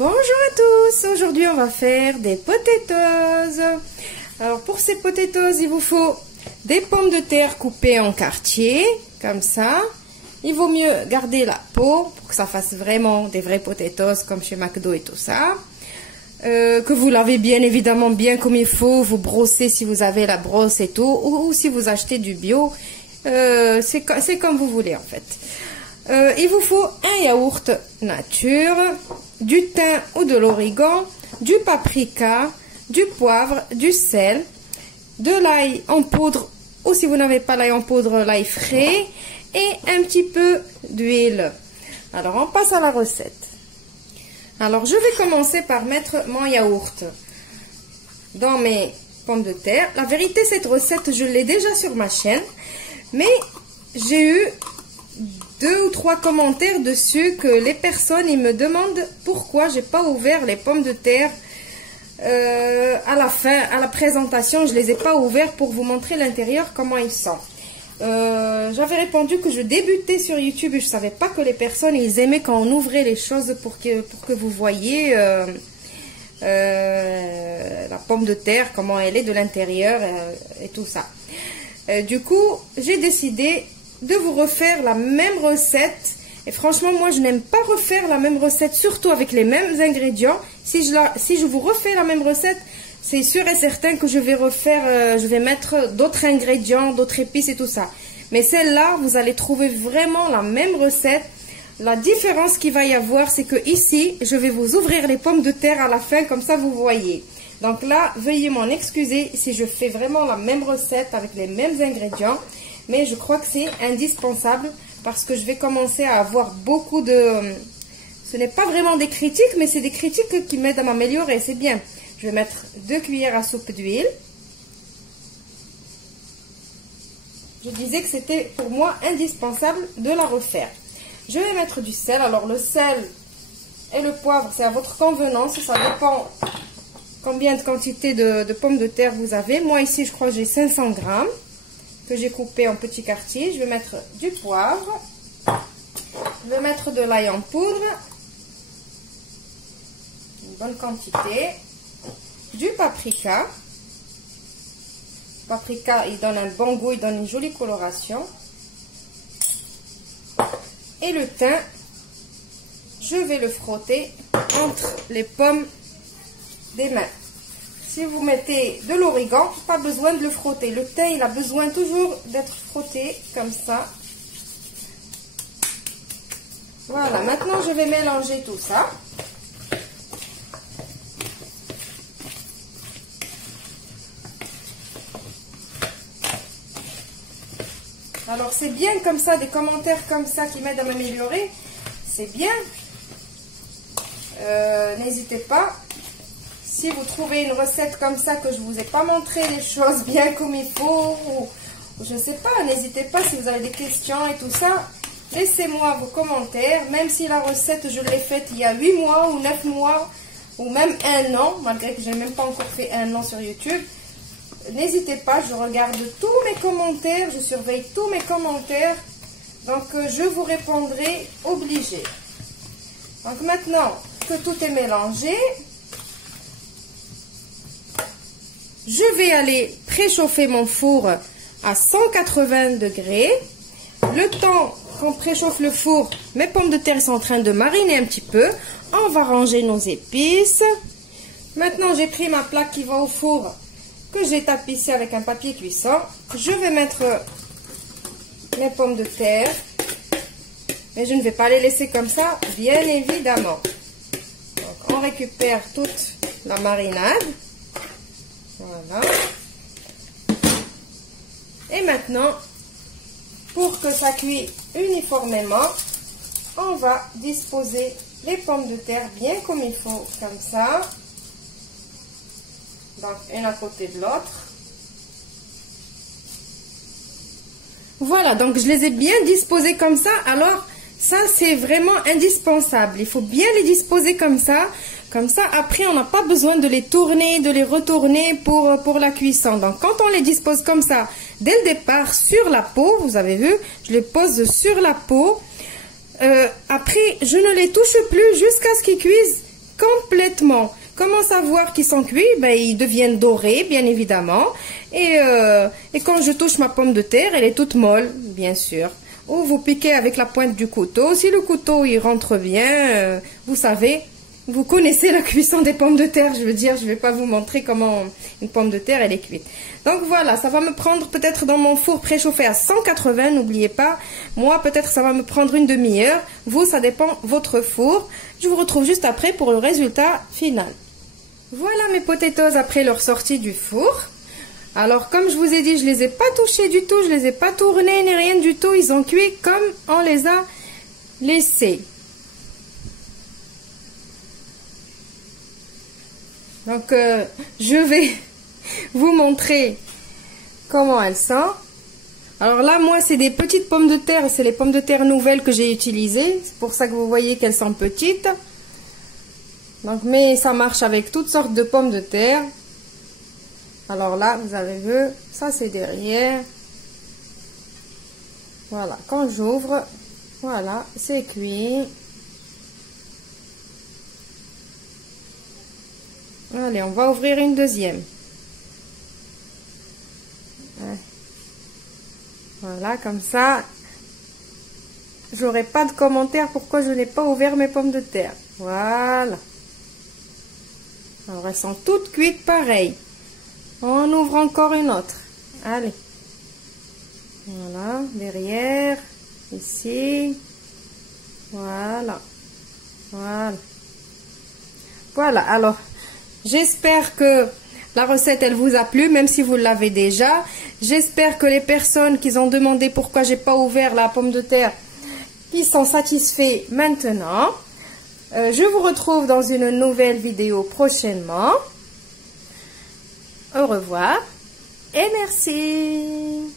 Bonjour à tous, aujourd'hui on va faire des potatoes. Alors pour ces potatoes, il vous faut des pommes de terre coupées en quartiers, comme ça. Il vaut mieux garder la peau pour que ça fasse vraiment des vrais potatoes comme chez McDo et tout ça. Que vous lavez bien évidemment bien comme il faut, vous brossez si vous avez la brosse et tout, ou si vous achetez du bio, c'est comme vous voulez en fait. Il vous faut un yaourt nature, du thym ou de l'origan, du paprika, du poivre, du sel, de l'ail en poudre, ou si vous n'avez pas l'ail en poudre, l'ail frais, et un petit peu d'huile. Alors on passe à la recette. Alors je vais commencer par mettre mon yaourt dans mes pommes de terre. La vérité, cette recette, je l'ai déjà sur ma chaîne, mais j'ai eu 2 ou 3 commentaires dessus que les personnes ils me demandent pourquoi j'ai pas ouvert les pommes de terre à la fin, à la présentation. Je les ai pas ouverts pour vous montrer l'intérieur comment ils sont. J'avais répondu que je débutais sur YouTube et je savais pas que les personnes ils aimaient quand on ouvrait les choses pour que vous voyez la pomme de terre, comment elle est de l'intérieur et tout ça. Du coup, j'ai décidé de vous refaire la même recette. Et franchement, moi, je n'aime pas refaire la même recette, surtout avec les mêmes ingrédients. Si je vous refais la même recette, c'est sûr et certain que je vais refaire, je vais mettre d'autres ingrédients, d'autres épices et tout ça. Mais celle-là, vous allez trouver vraiment la même recette. La différence qu'il va y avoir, c'est que ici, je vais vous ouvrir les pommes de terre à la fin, comme ça vous voyez. Donc là, veuillez m'en excuser si je fais vraiment la même recette avec les mêmes ingrédients. Mais je crois que c'est indispensable parce que je vais commencer à avoir beaucoup de... Ce n'est pas vraiment des critiques, mais c'est des critiques qui m'aident à m'améliorer, c'est bien. Je vais mettre 2 cuillères à soupe d'huile. Je disais que c'était pour moi indispensable de la refaire. Je vais mettre du sel. Alors le sel et le poivre, c'est à votre convenance. Ça dépend combien de quantité de pommes de terre vous avez. Moi ici, je crois que j'ai 500 grammes. Que j'ai coupé en petits quartiers. Je vais mettre du poivre, je vais mettre de l'ail en poudre, une bonne quantité, du paprika. Le paprika, il donne un bon goût, il donne une jolie coloration. Et le thym, je vais le frotter entre les pommes des mains. Si vous mettez de l'origan, pas besoin de le frotter. Le thym, il a besoin toujours d'être frotté comme ça. Voilà, maintenant je vais mélanger tout ça. Alors c'est bien comme ça, des commentaires comme ça qui m'aident à m'améliorer. C'est bien. N'hésitez pas. Si vous trouvez une recette comme ça, que je ne vous ai pas montré les choses bien comme il faut, ou je ne sais pas, n'hésitez pas si vous avez des questions et tout ça, laissez-moi vos commentaires, même si la recette, je l'ai faite il y a 8 mois ou 9 mois, ou même 1 an, malgré que je n'ai même pas encore fait 1 an sur YouTube. N'hésitez pas, je regarde tous mes commentaires, je surveille tous mes commentaires, donc je vous répondrai obligé. Donc maintenant que tout est mélangé, je vais aller préchauffer mon four à 180 degrés. Le temps qu'on préchauffe le four, mes pommes de terre sont en train de mariner un petit peu. On va ranger nos épices. Maintenant, j'ai pris ma plaque qui va au four, que j'ai tapissée avec un papier cuisson. Je vais mettre mes pommes de terre. Mais je ne vais pas les laisser comme ça, bien évidemment. Donc, on récupère toute la marinade. Voilà. Et maintenant, pour que ça cuise uniformément, on va disposer les pommes de terre bien comme il faut, comme ça. Donc, une à côté de l'autre. Voilà, donc je les ai bien disposées comme ça. Alors, ça, c'est vraiment indispensable. Il faut bien les disposer comme ça. Comme ça, après, on n'a pas besoin de les tourner, de les retourner pour la cuisson. Donc, quand on les dispose comme ça, dès le départ, sur la peau, vous avez vu, je les pose sur la peau. Après, je ne les touche plus jusqu'à ce qu'ils cuisent complètement. Comment savoir qu'ils sont cuits? Ben, ils deviennent dorés, bien évidemment. Et quand je touche ma pomme de terre, elle est toute molle, bien sûr. Ou vous piquez avec la pointe du couteau. Si le couteau il rentre bien, vous savez, vous connaissez la cuisson des pommes de terre. Je veux dire, je ne vais pas vous montrer comment une pomme de terre elle est cuite. Donc voilà, ça va me prendre peut-être dans mon four préchauffé à 180, n'oubliez pas. Moi, peut-être ça va me prendre une demi-heure. Vous, ça dépend votre four. Je vous retrouve juste après pour le résultat final. Voilà mes potatoes après leur sortie du four. Alors, comme je vous ai dit, je les ai pas touchés du tout, je les ai pas tournés ni rien du tout. Ils ont cuit comme on les a laissés. Donc, je vais vous montrer comment elles sont. Alors là, moi, c'est des petites pommes de terre. C'est les pommes de terre nouvelles que j'ai utilisées. C'est pour ça que vous voyez qu'elles sont petites. Donc, mais ça marche avec toutes sortes de pommes de terre. Alors là, vous avez vu, ça c'est derrière. Voilà, quand j'ouvre, voilà, c'est cuit. Allez, on va ouvrir une deuxième. Voilà, comme ça, j'aurai pas de commentaire pourquoi je n'ai pas ouvert mes pommes de terre. Voilà. Alors, elles sont toutes cuites pareil. On ouvre encore une autre. Allez. Voilà, derrière, ici. Voilà. Voilà. Voilà, alors, j'espère que la recette, elle vous a plu, même si vous l'avez déjà. J'espère que les personnes qui ont demandé pourquoi j'ai pas ouvert la pomme de terre, qui sont satisfaits maintenant. Je vous retrouve dans une nouvelle vidéo prochainement. Au revoir et merci.